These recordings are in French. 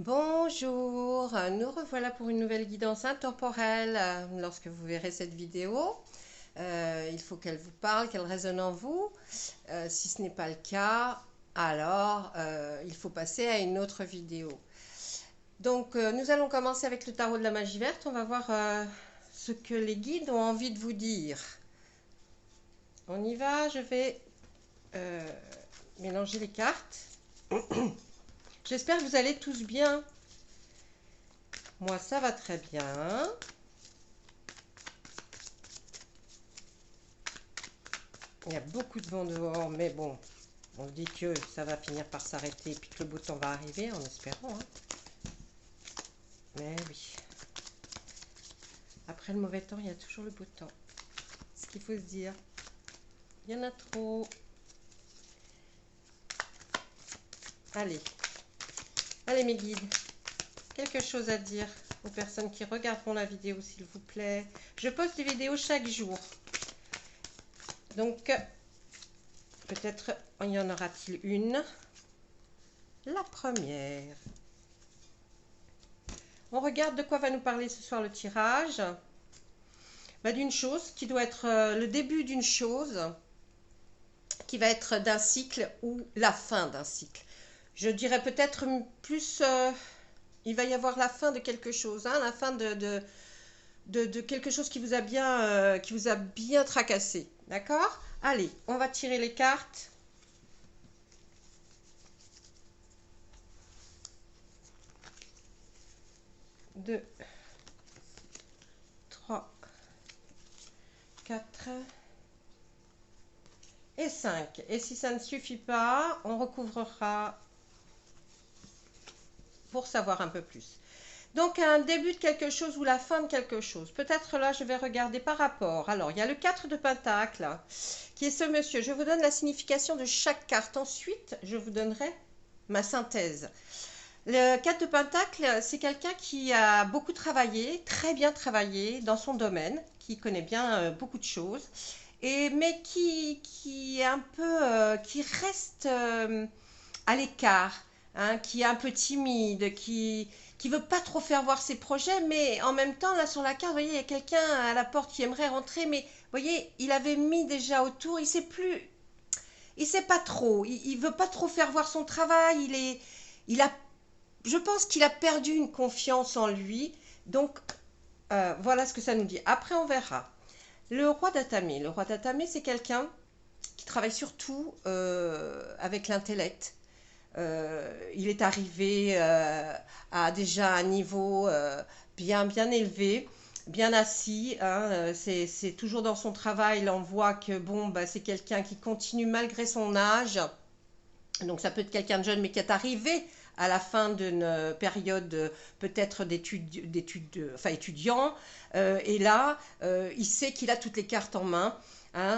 Bonjour, nous revoilà pour une nouvelle guidance intemporelle. Lorsque vous verrez cette vidéo, il faut qu'elle vous parle, qu'elle résonne en vous. Si ce n'est pas le cas, alors il faut passer à une autre vidéo. Donc nous allons commencer avec le tarot de la magie verte. On va voir ce que les guides ont envie de vous dire. On y va, je vais mélanger les cartes. J'espère que vous allez tous bien. Moi, ça va très bien. Il y a beaucoup de vent dehors, mais bon, on dit que ça va finir par s'arrêter et puis que le beau temps va arriver, en espérant. Mais oui. Après le mauvais temps, il y a toujours le beau temps. C'est ce qu'il faut se dire. Il y en a trop. Allez. Allez mes guides. Quelque chose à dire aux personnes qui regarderont la vidéo, s'il vous plaît. Je poste des vidéos chaque jour. Donc, peut-être y en aura-t-il une. La première. On regarde de quoi va nous parler ce soir le tirage. D'une chose qui doit être le début d'une chose qui va être d'un cycle ou la fin d'un cycle. Je dirais peut-être plus, il va y avoir la fin de quelque chose, la fin de quelque chose qui vous a bien tracassé. D'accord? Allez, on va tirer les cartes. Deux, 3, 4 et 5. Et si ça ne suffit pas, on recouvrera pour savoir un peu plus. Donc, un début de quelque chose ou la fin de quelque chose. Peut-être là, je vais regarder par rapport. Alors, il y a le 4 de Pentacle, qui est ce monsieur. Je vous donne la signification de chaque carte. Ensuite, je vous donnerai ma synthèse. Le 4 de Pentacle, c'est quelqu'un qui a beaucoup travaillé, très bien travaillé dans son domaine, qui connaît bien beaucoup de choses, mais qui est un peu, qui reste à l'écart, qui est un peu timide, qui veut pas trop faire voir ses projets, mais en même temps, là sur la carte, vous voyez, il y a quelqu'un à la porte qui aimerait rentrer, mais vous voyez, il avait mis déjà autour, il sait pas trop, il veut pas trop faire voir son travail, je pense qu'il a perdu une confiance en lui, donc voilà ce que ça nous dit. Après, on verra. Le roi d'Atamé, c'est quelqu'un qui travaille surtout avec l'intellect. Il est arrivé à déjà un niveau bien élevé, bien assis. C'est toujours dans son travail. Là, on voit que bon, c'est quelqu'un qui continue malgré son âge. Donc, ça peut être quelqu'un de jeune, mais qui est arrivé à la fin d'une période peut-être enfin étudiant. Et là, il sait qu'il a toutes les cartes en main.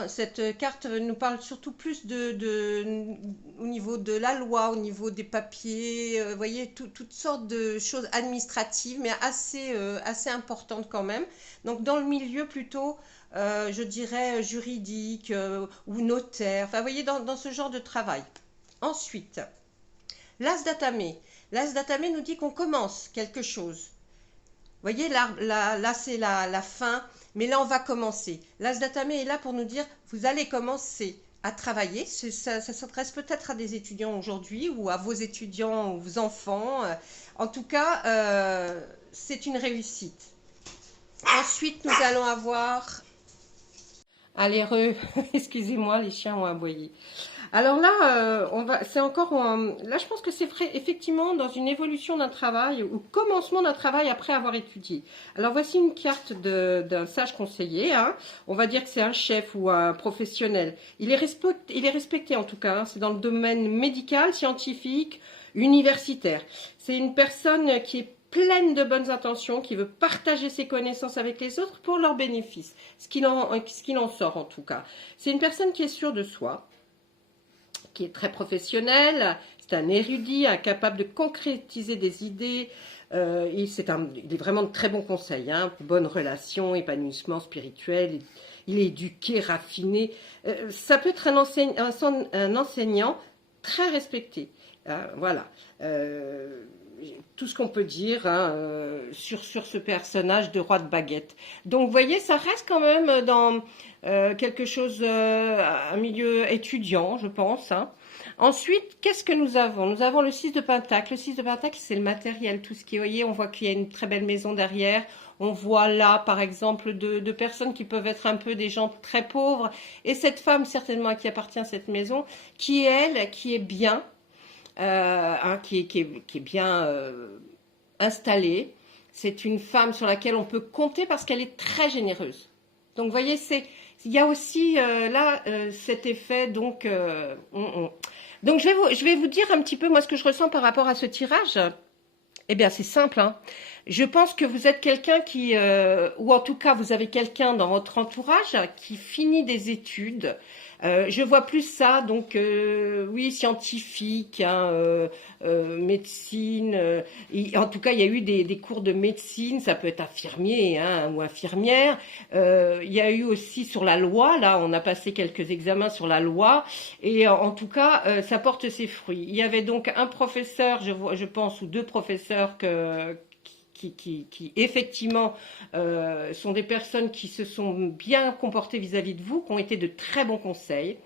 Cette carte nous parle surtout plus au niveau de la loi, au niveau des papiers, vous voyez, toutes sortes de choses administratives, mais assez importantes quand même. Donc dans le milieu plutôt, je dirais juridique ou notaire, enfin vous voyez, dans ce genre de travail. Ensuite, l'As d'Atamé. L'As d'Atamé nous dit qu'on commence quelque chose. Vous voyez, là c'est la fin, mais là on va commencer. L'As d'Atamé est là pour nous dire, vous allez commencer à travailler. Ça s'adresse peut-être à des étudiants aujourd'hui ou à vos étudiants ou vos enfants. En tout cas, c'est une réussite. Ensuite, nous allons avoir... Allez, excusez-moi, les chiens ont aboyé. Alors là, c'est encore, là je pense que c'est vrai, effectivement dans une évolution d'un travail ou commencement d'un travail après avoir étudié. Alors voici une carte d'un sage conseiller, on va dire que c'est un chef ou un professionnel. Il est respecté en tout cas, c'est dans le domaine médical, scientifique, universitaire. C'est une personne qui est pleine de bonnes intentions, qui veut partager ses connaissances avec les autres pour leur bénéfice, ce qu'il en sort en tout cas. C'est une personne qui est sûre de soi, qui est très professionnel, c'est un érudit, incapable de concrétiser des idées, il est vraiment de très bons conseils, bonne relation, épanouissement spirituel, il est éduqué, raffiné, ça peut être un enseignant très respecté, voilà, tout ce qu'on peut dire hein, sur ce personnage de roi de baguette. Donc, vous voyez, ça reste quand même dans quelque chose, un milieu étudiant, je pense. Hein. Ensuite, qu'est-ce que nous avons? Nous avons le 6 de Pentacle. Le 6 de Pentacle, c'est le matériel, tout ce qui est, vous voyez, on voit qu'il y a une très belle maison derrière. On voit là, par exemple, de personnes qui peuvent être un peu des gens très pauvres. Et cette femme, certainement, qui appartient à cette maison, qui est elle, qui est bien, hein, qui est bien installée. C'est une femme sur laquelle on peut compter parce qu'elle est très généreuse. Donc, vous voyez, il y a aussi là cet effet. Donc, donc je vais vous dire un petit peu, moi, ce que je ressens par rapport à ce tirage. Eh bien, c'est simple. Hein. Je pense que vous êtes quelqu'un qui, ou en tout cas, vous avez quelqu'un dans votre entourage qui finit des études. Je vois plus ça, donc oui, scientifique, hein, médecine. En tout cas, il y a eu des cours de médecine, ça peut être infirmier hein, ou infirmière. Il y a eu aussi sur la loi, là, on a passé quelques examens sur la loi, et en tout cas, ça porte ses fruits. Il y avait donc un professeur, je pense, ou deux professeurs qui effectivement sont des personnes qui se sont bien comportées vis-à-vis de vous, qui ont été de très bons conseils.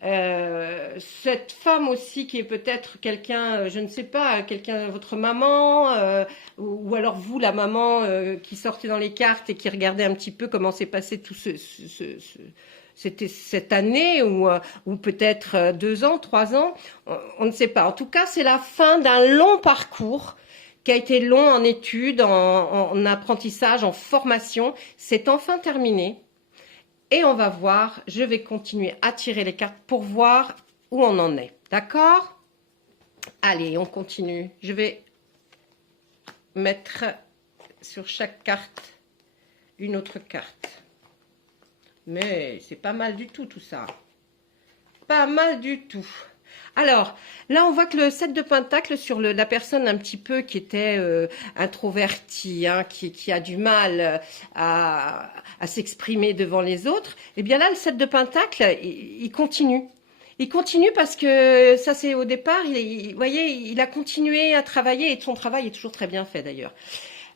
Cette femme aussi qui est peut-être quelqu'un, je ne sais pas, quelqu'un, votre maman, ou alors vous, la maman qui sortait dans les cartes et qui regardait un petit peu comment s'est passé tout c'était cette année ou peut-être 2 ans, 3 ans, on ne sait pas. En tout cas, c'est la fin d'un long parcours qui a été long en études, en apprentissage, en formation. C'est enfin terminé. Et on va voir, je vais continuer à tirer les cartes pour voir où on en est. D'accord? Allez, on continue. Je vais mettre sur chaque carte une autre carte. Mais c'est pas mal du tout, tout ça. Pas mal du tout. Alors, là, on voit que le 7 de Pentacle sur la personne un petit peu qui était introvertie, hein, qui a du mal à s'exprimer devant les autres, eh bien là, le 7 de Pentacle, il continue. Il continue parce que ça, c'est au départ, vous voyez, il a continué à travailler et son travail est toujours très bien fait d'ailleurs.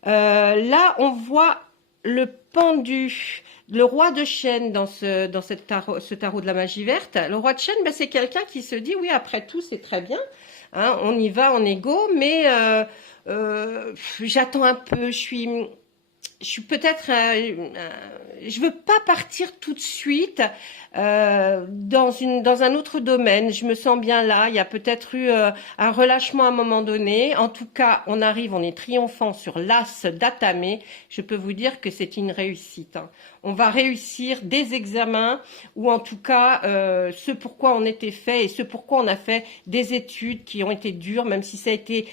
Là, on voit le pendu. Le roi de chêne dans ce tarot de la magie verte, le roi de chêne, ben, c'est quelqu'un qui se dit, oui, après tout, c'est très bien, hein, on y va en égo, mais j'attends un peu, je suis peut-être, je veux pas partir tout de suite dans un autre domaine. Je me sens bien là. Il y a peut-être eu un relâchement à un moment donné. En tout cas, on est triomphant sur l'as d'atamé. Je peux vous dire que c'est une réussite. Hein. On va réussir des examens ou en tout cas ce pourquoi on était fait et ce pourquoi on a fait des études qui ont été dures, même si ça a été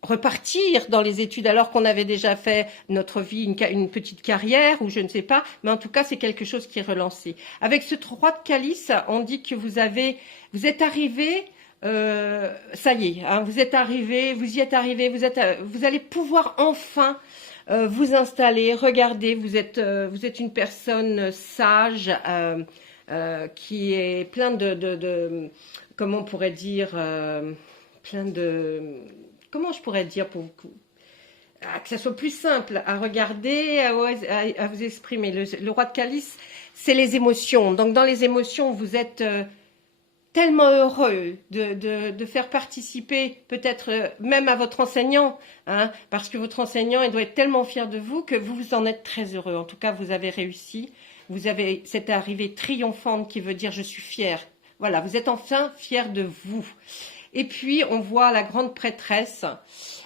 repartir dans les études alors qu'on avait déjà fait notre vie, une petite carrière ou je ne sais pas, mais en tout cas c'est quelque chose qui est relancé. Avec ce 3 de calice, on dit que vous êtes arrivé, ça y est, hein, vous êtes arrivé, vous y êtes arrivé, vous allez pouvoir enfin vous installer, regardez, vous êtes une personne sage qui est plein de comment on pourrait dire, plein de comment je pourrais dire pour que ça soit plus simple à regarder, à vous exprimer. Le roi de calice, c'est les émotions. Donc dans les émotions, vous êtes tellement heureux de faire participer peut-être même à votre enseignant, hein, parce que votre enseignant, il doit être tellement fier de vous que vous en êtes très heureux. En tout cas, vous avez réussi. Vous avez cette arrivée triomphante qui veut dire je suis fier. Voilà, vous êtes enfin fier de vous. Et puis, on voit la grande prêtresse.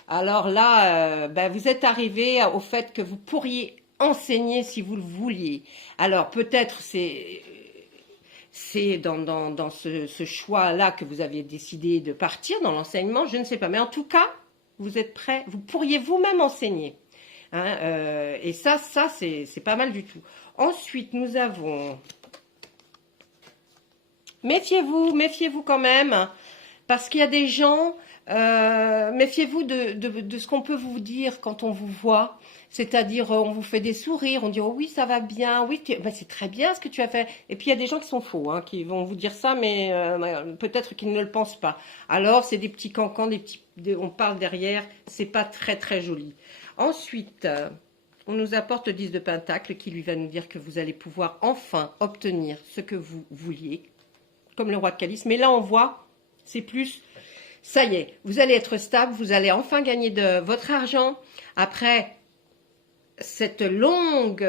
Alors là, vous êtes arrivé au fait que vous pourriez enseigner si vous le vouliez. Alors, peut-être c'est dans ce choix-là que vous avez décidé de partir dans l'enseignement, je ne sais pas. Mais en tout cas, vous êtes prêt, vous pourriez vous-même enseigner. Hein, et ça c'est pas mal du tout. Ensuite, nous avons... Méfiez-vous quand même. Parce qu'il y a des gens, Méfiez-vous de ce qu'on peut vous dire quand on vous voit. C'est-à-dire, on vous fait des sourires, on dit oh oui, ça va bien, oui, ben, c'est très bien ce que tu as fait. Et puis il y a des gens qui sont faux, hein, qui vont vous dire ça, mais peut-être qu'ils ne le pensent pas. Alors, c'est des petits cancans, on parle derrière, c'est pas très très joli. Ensuite, on nous apporte le 10 de Pentacle qui lui va nous dire que vous allez pouvoir enfin obtenir ce que vous vouliez, comme le roi de Calice. Mais là, on voit, c'est plus, ça y est, vous allez être stable, vous allez enfin gagner de votre argent. Après cette longue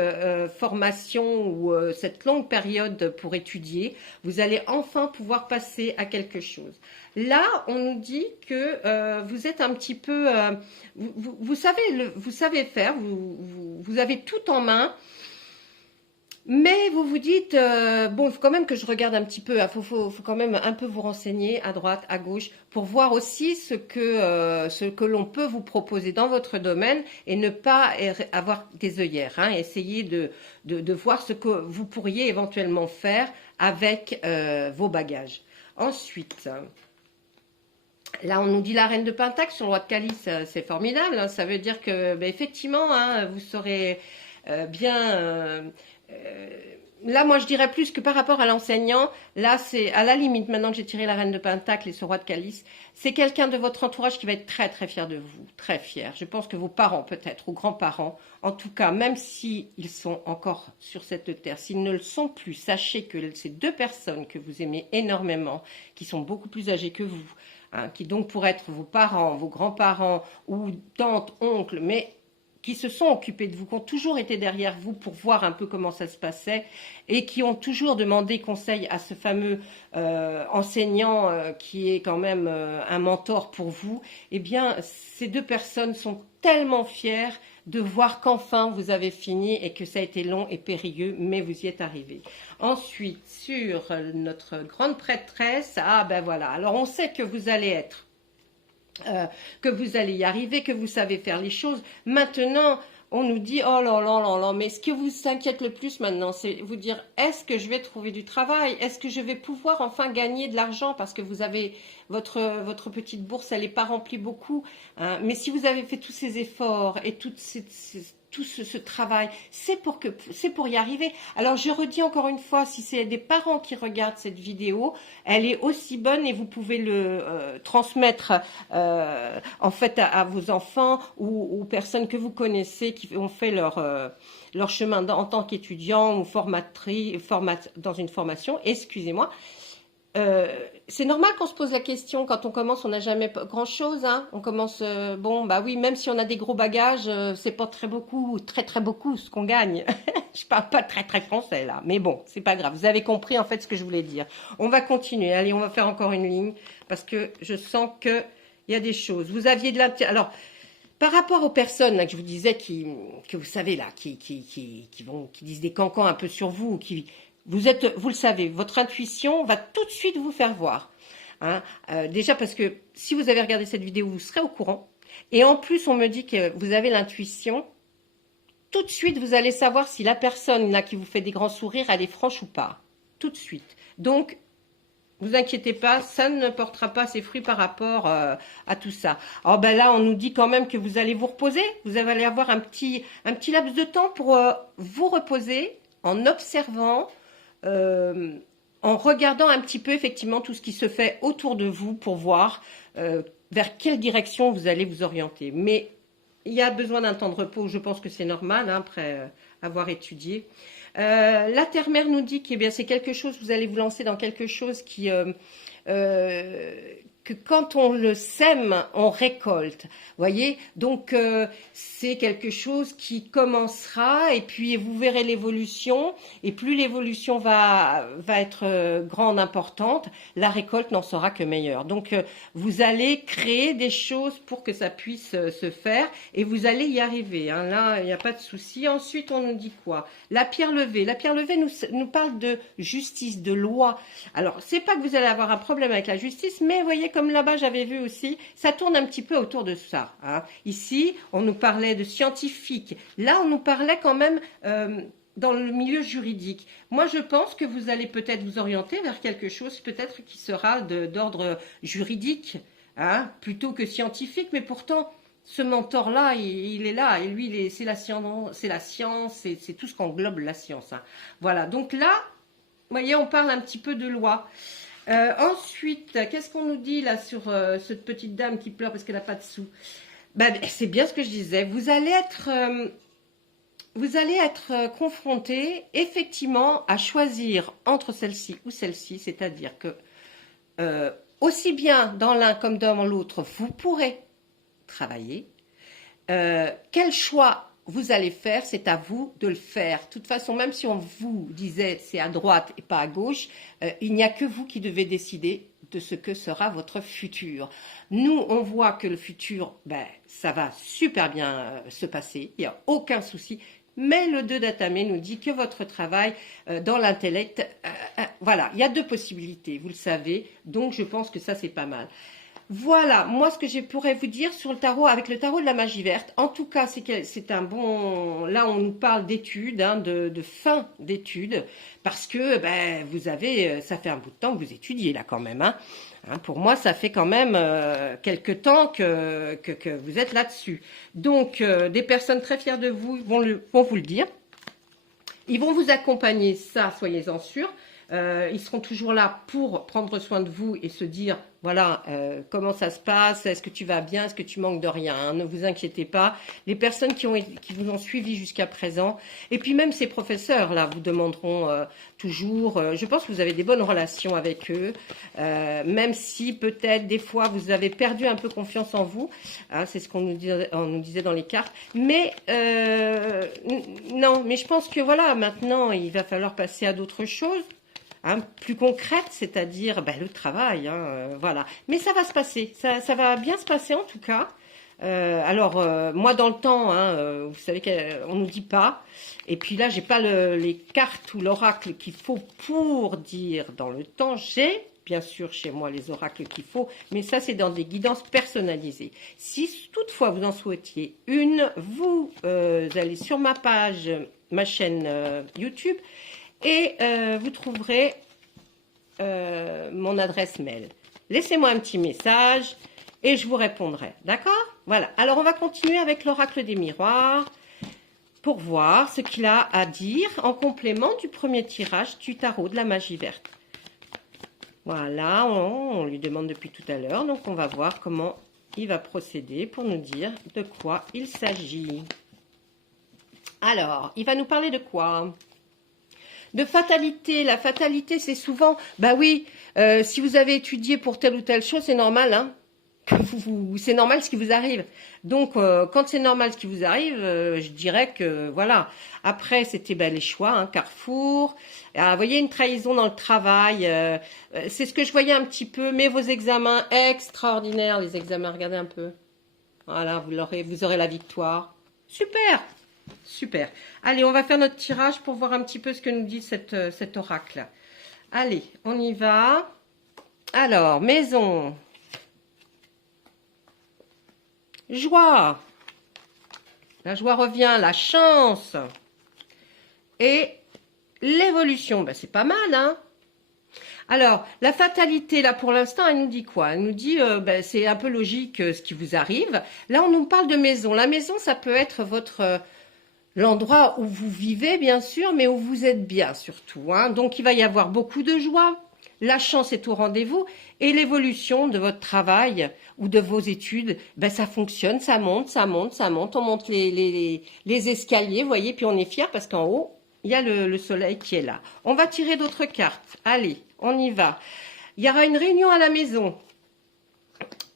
formation ou cette longue période pour étudier, vous allez enfin pouvoir passer à quelque chose. Là, on nous dit que vous êtes un petit peu, vous savez faire, vous avez tout en main. Mais vous vous dites, bon, il faut quand même que je regarde un petit peu, il faut quand même un peu vous renseigner à droite, à gauche, pour voir aussi ce que l'on peut vous proposer dans votre domaine et ne pas avoir des œillères. Hein. Essayez de voir ce que vous pourriez éventuellement faire avec vos bagages. Ensuite, là, on nous dit la reine de Pentacle sur le roi de Calice, c'est formidable. Hein. Ça veut dire que, ben, effectivement, hein, vous serez bien... là, moi, je dirais plus que par rapport à l'enseignant, là, c'est à la limite, maintenant que j'ai tiré la reine de Pentacle et ce roi de Calice, c'est quelqu'un de votre entourage qui va être très, très fier de vous, très fier. Je pense que vos parents, peut-être, ou grands-parents, en tout cas, même s'ils sont encore sur cette terre, s'ils ne le sont plus, sachez que ces deux personnes que vous aimez énormément, qui sont beaucoup plus âgées que vous, hein, qui donc pourraient être vos parents, vos grands-parents, ou tantes, oncles, mais qui se sont occupés de vous, qui ont toujours été derrière vous pour voir un peu comment ça se passait et qui ont toujours demandé conseil à ce fameux enseignant qui est quand même un mentor pour vous, eh bien, ces deux personnes sont tellement fières de voir qu'enfin vous avez fini et que ça a été long et périlleux, mais vous y êtes arrivé. Ensuite, sur notre grande prêtresse, ah ben voilà, alors on sait que vous allez être que vous allez y arriver, que vous savez faire les choses. Maintenant, on nous dit, oh là là là là, mais ce qui vous inquiète le plus maintenant, c'est vous dire, est-ce que je vais trouver du travail? Est-ce que je vais pouvoir enfin gagner de l'argent? Parce que vous avez votre petite bourse, elle n'est pas remplie beaucoup. Hein, mais si vous avez fait tous ces efforts et tout ce travail, c'est pour y arriver. Alors je redis encore une fois, si c'est des parents qui regardent cette vidéo, elle est aussi bonne et vous pouvez le transmettre en fait à vos enfants ou aux personnes que vous connaissez qui ont fait leur chemin en tant qu'étudiant ou dans une formation. Excusez-moi. C'est normal qu'on se pose la question quand on commence, on n'a jamais grand chose, hein. On commence, bon, bah oui, même si on a des gros bagages, c'est pas très beaucoup ce qu'on gagne. Je parle pas très très français là, mais bon, c'est pas grave. Vous avez compris en fait ce que je voulais dire. On va continuer. Allez, on va faire encore une ligne parce que je sens que il y a des choses. Vous aviez de l'intérêt. Alors, par rapport aux personnes là, que je vous disais que vous savez là, qui disent des cancans un peu sur vous, vous le savez, votre intuition va tout de suite vous faire voir. Hein. Déjà parce que si vous avez regardé cette vidéo, vous serez au courant. Et en plus, on me dit que vous avez l'intuition. Tout de suite, vous allez savoir si la personne là qui vous fait des grands sourires, elle est franche ou pas. Tout de suite. Donc, vous inquiétez pas, ça ne portera pas ses fruits par rapport à tout ça. Alors ben là, on nous dit quand même que vous allez vous reposer. Vous allez avoir un petit laps de temps pour vous reposer en observant, en regardant un petit peu effectivement tout ce qui se fait autour de vous pour voir vers quelle direction vous allez vous orienter. Mais il y a besoin d'un temps de repos, je pense que c'est normal hein, après avoir étudié. La terre-mère nous dit que c'est quelque chose, vous allez vous lancer dans quelque chose que quand on le sème, on récolte. Voyez, donc c'est quelque chose qui commencera et puis vous verrez l'évolution. Et plus l'évolution va être grande, importante, la récolte n'en sera que meilleure. Donc vous allez créer des choses pour que ça puisse se faire et vous allez y arriver. Hein. Là, il n'y a pas de souci. Ensuite, on nous dit quoi? La pierre levée. La pierre levée nous parle de justice, de loi. Alors, c'est pas que vous allez avoir un problème avec la justice, mais vous voyez, comme là-bas, j'avais vu aussi, ça tourne un petit peu autour de ça. Hein. Ici, on nous parlait de scientifiques. Là, on nous parlait quand même dans le milieu juridique. Moi, je pense que vous allez peut-être vous orienter vers quelque chose, peut-être qui sera d'ordre juridique. hein, plutôt que scientifique, mais pourtant, ce mentor-là, il est là, et lui, c'est la science, c'est tout ce qu'englobe la science. Hein. Voilà, donc là, vous voyez, on parle un petit peu de loi. Ensuite, qu'est-ce qu'on nous dit là sur cette petite dame qui pleure parce qu'elle n'a pas de sous? Ben, c'est bien ce que je disais, vous allez être confronté effectivement à choisir entre celle-ci ou celle-ci, c'est-à-dire que aussi bien dans l'un comme dans l'autre, vous pourrez travailler. Quel choix vous allez faire, c'est à vous de le faire. De toute façon, même si on vous disait c'est à droite et pas à gauche, il n'y a que vous qui devez décider de ce que sera votre futur. Nous, on voit que le futur, ben, ça va super bien se passer, il n'y a aucun souci. Mais le 2 d'Atamé nous dit que votre travail dans l'intellect, voilà, il y a deux possibilités, vous le savez, donc je pense que ça c'est pas mal. Voilà, moi ce que je pourrais vous dire sur le tarot, avec le tarot de la magie verte, en tout cas c'est un bon, là on nous parle d'études, hein, de fin d'études, parce que ben, vous avez, ça fait un bout de temps que vous étudiez là quand même, hein. Hein, pour moi ça fait quand même quelque temps que vous êtes là-dessus. Donc des personnes très fières de vous vont vous le dire, ils vont vous accompagner, ça soyez-en sûrs. Ils seront toujours là pour prendre soin de vous et se dire, voilà, comment ça se passe, est-ce que tu vas bien, est-ce que tu manques de rien, hein, ne vous inquiétez pas. Les personnes qui vous ont suivi jusqu'à présent, et puis même ces professeurs-là vous demanderont toujours, je pense que vous avez des bonnes relations avec eux, même si peut-être des fois vous avez perdu un peu confiance en vous, hein, c'est ce qu'on nous disait dans les cartes, mais non, mais je pense que voilà, maintenant il va falloir passer à d'autres choses. Hein, plus concrète, c'est-à-dire ben, le travail, hein, voilà. Mais ça va se passer, ça va bien se passer en tout cas. Alors, moi dans le temps, hein, vous savez qu'on nous dit pas. Et puis là, j'ai pas les cartes ou l'oracle qu'il faut pour dire dans le temps. J'ai bien sûr chez moi les oracles qu'il faut, mais ça c'est dans des guidances personnalisées. Si toutefois vous en souhaitiez une, vous allez sur ma page, ma chaîne YouTube. Et vous trouverez mon adresse mail. Laissez-moi un petit message et je vous répondrai. D'accord? Voilà. Alors, on va continuer avec l'oracle des miroirs pour voir ce qu'il a à dire en complément du premier tirage du tarot de la magie verte. Voilà, on lui demande depuis tout à l'heure. Donc, on va voir comment il va procéder pour nous dire de quoi il s'agit. Alors, il va nous parler de quoi ? De fatalité. La fatalité, c'est souvent, bah oui, si vous avez étudié pour telle ou telle chose, c'est normal, hein, c'est normal ce qui vous arrive. Donc, quand c'est normal ce qui vous arrive, je dirais que, voilà. Après, c'était ben, les choix, hein, Carrefour. Alors, vous voyez, une trahison dans le travail. C'est ce que je voyais un petit peu. Mais vos examens extraordinaires, les examens, regardez un peu. Voilà, vous aurez la victoire. Super! Super. Allez, on va faire notre tirage pour voir un petit peu ce que nous dit cet oracle. Allez, on y va. Alors, maison. Joie. La joie revient, la chance. Et l'évolution. Ben, c'est pas mal, hein? Alors, la fatalité, là, pour l'instant, elle nous dit quoi? Elle nous dit, ben, c'est un peu logique ce qui vous arrive. Là, on nous parle de maison. La maison, ça peut être l'endroit où vous vivez, bien sûr, mais où vous êtes bien, surtout. Hein. Donc, il va y avoir beaucoup de joie. La chance est au rendez-vous. Et l'évolution de votre travail ou de vos études, ben, ça fonctionne, ça monte, ça monte, ça monte. On monte les escaliers, vous voyez, puis on est fiers parce qu'en haut, il y a le soleil qui est là. On va tirer d'autres cartes. Allez, on y va. Il y aura une réunion à la maison.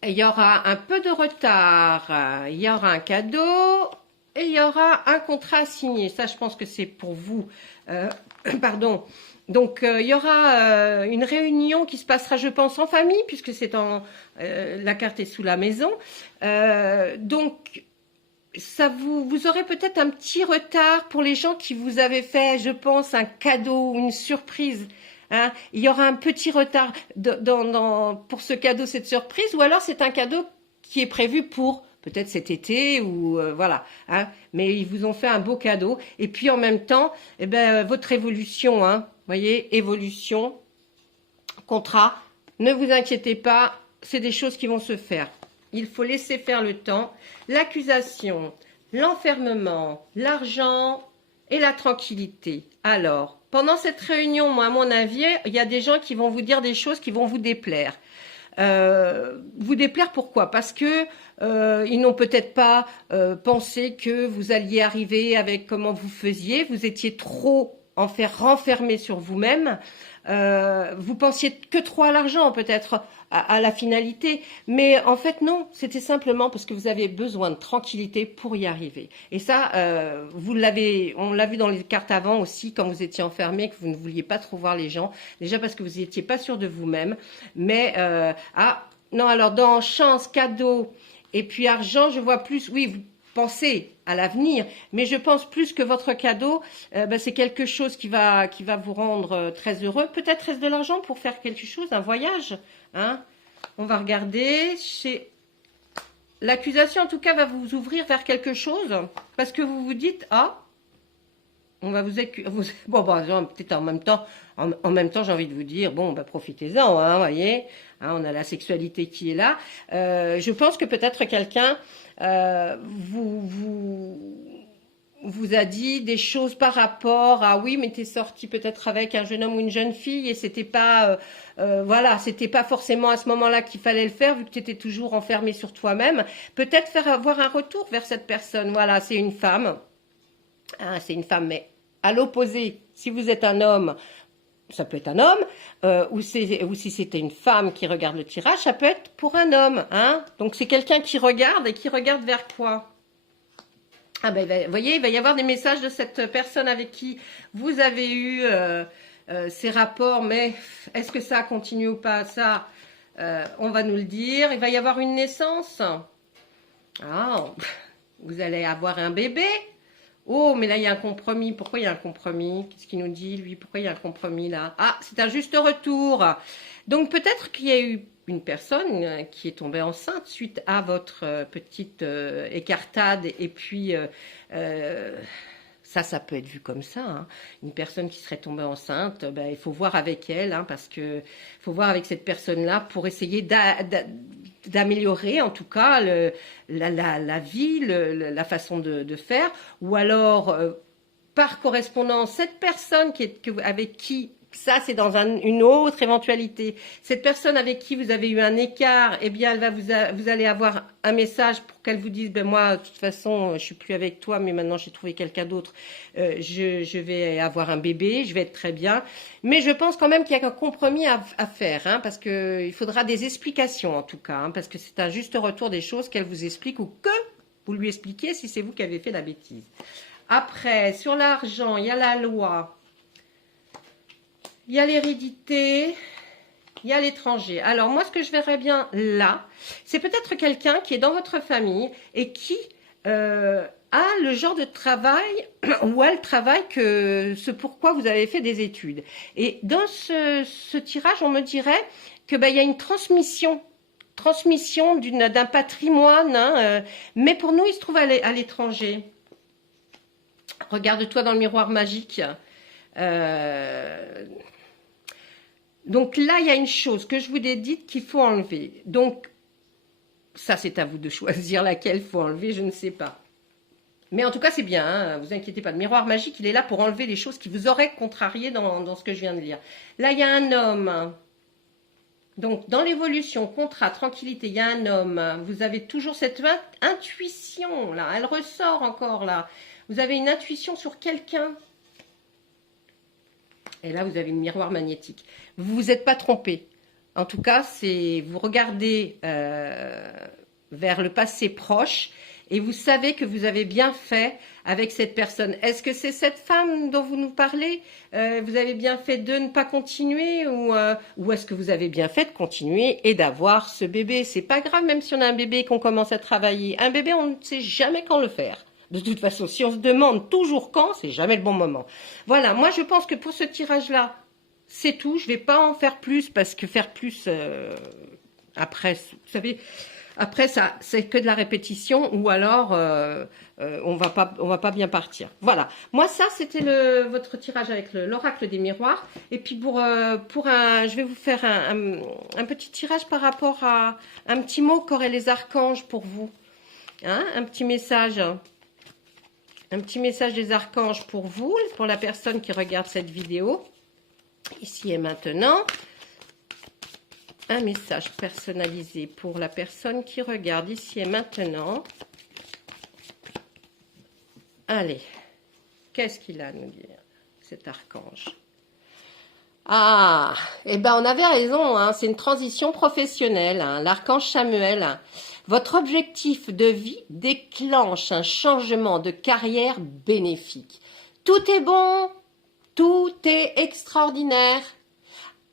Il y aura un peu de retard. Il y aura un cadeau. Et il y aura un contrat à signer. Ça, je pense que c'est pour vous. Pardon. Donc, il y aura une réunion qui se passera, je pense, en famille, puisque c'est la carte est sous la maison. Donc, vous aurez peut-être un petit retard pour les gens qui vous avaient fait, je pense, un cadeau, une surprise. Hein. Il y aura un petit retard pour ce cadeau, cette surprise, ou alors c'est un cadeau qui est prévu pour peut-être cet été ou voilà, hein, mais ils vous ont fait un beau cadeau. Et puis en même temps, eh ben, votre évolution, hein, voyez, évolution, contrat, ne vous inquiétez pas, c'est des choses qui vont se faire. Il faut laisser faire le temps. L'accusation, l'enfermement, l'argent et la tranquillité. Alors, pendant cette réunion, moi, à mon avis, il y a des gens qui vont vous dire des choses qui vont vous déplaire. Vous déplaire pourquoi? Parce que ils n'ont peut-être pas pensé que vous alliez arriver avec comment vous faisiez. Vous étiez trop renfermé sur vous-même. Vous pensiez que trop à l'argent, peut-être à la finalité, mais en fait non, c'était simplement parce que vous avez besoin de tranquillité pour y arriver. Et ça, on l'a vu dans les cartes avant aussi, quand vous étiez enfermé, que vous ne vouliez pas trop voir les gens, déjà parce que vous n'étiez pas sûr de vous-même, mais non, alors dans chance, cadeau et puis argent, je vois plus, oui, vous pensez à l'avenir, mais je pense plus que votre cadeau, c'est quelque chose qui va vous rendre très heureux. Peut-être reste de l'argent pour faire quelque chose, un voyage. Hein? On va regarder. L'accusation, en tout cas, va vous ouvrir vers quelque chose, parce que vous vous dites, ah, on va vous accuser. Bon, peut-être en même temps, j'ai envie de vous dire, bon, profitez-en, hein, voyez. Hein, on a la sexualité qui est là. Je pense que peut-être quelqu'un vous a dit des choses par rapport à oui, mais t'es sorti peut-être avec un jeune homme ou une jeune fille et c'était pas voilà, c'était pas forcément à ce moment-là qu'il fallait le faire vu que tu étais toujours enfermé sur toi-même. Peut-être faire avoir un retour vers cette personne. Voilà, c'est une femme. Hein, c'est une femme, mais à l'opposé, si vous êtes un homme, ça peut être un homme, ou si c'était une femme qui regarde le tirage, ça peut être pour un homme. Hein. Donc c'est quelqu'un qui regarde et qui regarde vers quoi? Ah ben, vous voyez, il va y avoir des messages de cette personne avec qui vous avez eu ces rapports, mais est-ce que ça continue ou pas? Ça, on va nous le dire. Il va y avoir une naissance. Ah, vous allez avoir un bébé. Oh, mais là, il y a un compromis. Pourquoi il y a un compromis? Qu'est-ce qu'il nous dit, lui? Pourquoi il y a un compromis, là? Ah, c'est un juste retour. Donc, peut-être qu'il y a eu une personne qui est tombée enceinte suite à votre petite écartade. Et puis, ça peut être vu comme ça. Hein. Une personne qui serait tombée enceinte, il faut voir avec elle, hein, parce que faut voir avec cette personne-là pour essayer d'améliorer en tout cas la vie, la façon de faire, ou alors par correspondance, cette personne avec qui, ça c'est dans une autre éventualité, cette personne avec qui vous avez eu un écart, eh bien vous allez avoir un message pour qu'elle vous dise, moi de toute façon je suis plus avec toi, mais maintenant j'ai trouvé quelqu'un d'autre, je vais avoir un bébé, je vais être très bien, mais je pense quand même qu'il y a un compromis à faire, hein, parce que il faudra des explications en tout cas, hein, parce que c'est un juste retour des choses qu'elle vous explique ou que vous lui expliquez si c'est vous qui avez fait la bêtise. Après, sur l'argent, il y a la loi, il y a l'hérédité, il y a l'étranger. Alors moi, ce que je verrais bien là, c'est peut-être quelqu'un qui est dans votre famille et qui a le genre de travail ou a le travail que ce pourquoi vous avez fait des études. Et dans ce tirage, on me dirait que il y a une transmission d'un patrimoine, hein, mais pour nous, il se trouve à l'étranger. Regarde-toi dans le miroir magique. Donc là, il y a une chose que je vous ai dite qu'il faut enlever. Donc, ça, c'est à vous de choisir laquelle il faut enlever, je ne sais pas. Mais en tout cas, c'est bien, hein, vous inquiétez pas. Le miroir magique, il est là pour enlever les choses qui vous auraient contrarié dans ce que je viens de lire. Là, il y a un homme. Donc, dans l'évolution, contrat, tranquillité, il y a un homme. Vous avez toujours cette intuition, là. Elle ressort encore, là. Vous avez une intuition sur quelqu'un. Et là, vous avez le miroir magnétique. Vous ne vous êtes pas trompé. En tout cas, vous regardez vers le passé proche et vous savez que vous avez bien fait avec cette personne. Est-ce que c'est cette femme dont vous nous parlez? Vous avez bien fait de ne pas continuer ou est-ce que vous avez bien fait de continuer et d'avoir ce bébé? C'est pas grave, même si on a un bébé et qu'on commence à travailler. Un bébé, on ne sait jamais quand le faire. De toute façon, si on se demande toujours quand, c'est jamais le bon moment. Voilà, moi je pense que pour ce tirage-là, c'est tout. Je ne vais pas en faire plus parce que faire plus, après, vous savez, Après, ça, c'est que de la répétition ou alors on va pas bien partir. Voilà. Moi, ça, c'était votre tirage avec l'oracle des miroirs. Et puis je vais vous faire un petit tirage par rapport à un petit mot qu'auraient les archanges pour vous. Hein, un petit message. Un petit message des archanges pour vous, pour la personne qui regarde cette vidéo. Ici et maintenant. Un message personnalisé pour la personne qui regarde ici et maintenant. Allez, qu'est-ce qu'il a à nous dire, cet archange? Ah, eh ben on avait raison, hein, c'est une transition professionnelle, hein, l'archange Samuel. Votre objectif de vie déclenche un changement de carrière bénéfique. Tout est bon, tout est extraordinaire.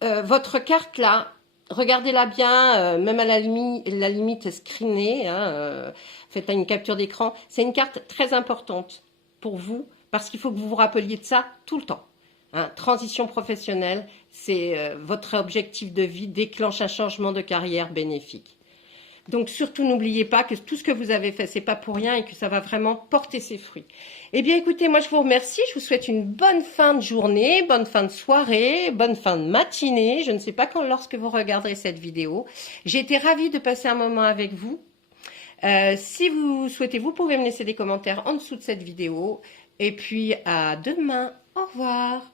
Votre carte là, regardez-la bien, même à la limite screenée, hein, faites une capture d'écran. C'est une carte très importante pour vous, parce qu'il faut que vous vous rappeliez de ça tout le temps. Hein. Transition professionnelle, c'est votre objectif de vie déclenche un changement de carrière bénéfique. Donc surtout n'oubliez pas que tout ce que vous avez fait, c'est pas pour rien et que ça va vraiment porter ses fruits. Eh bien écoutez, moi je vous remercie, je vous souhaite une bonne fin de journée, bonne fin de soirée, bonne fin de matinée, je ne sais pas quand lorsque vous regarderez cette vidéo. J'ai été ravie de passer un moment avec vous. Si vous souhaitez, vous pouvez me laisser des commentaires en dessous de cette vidéo. Et puis à demain, au revoir.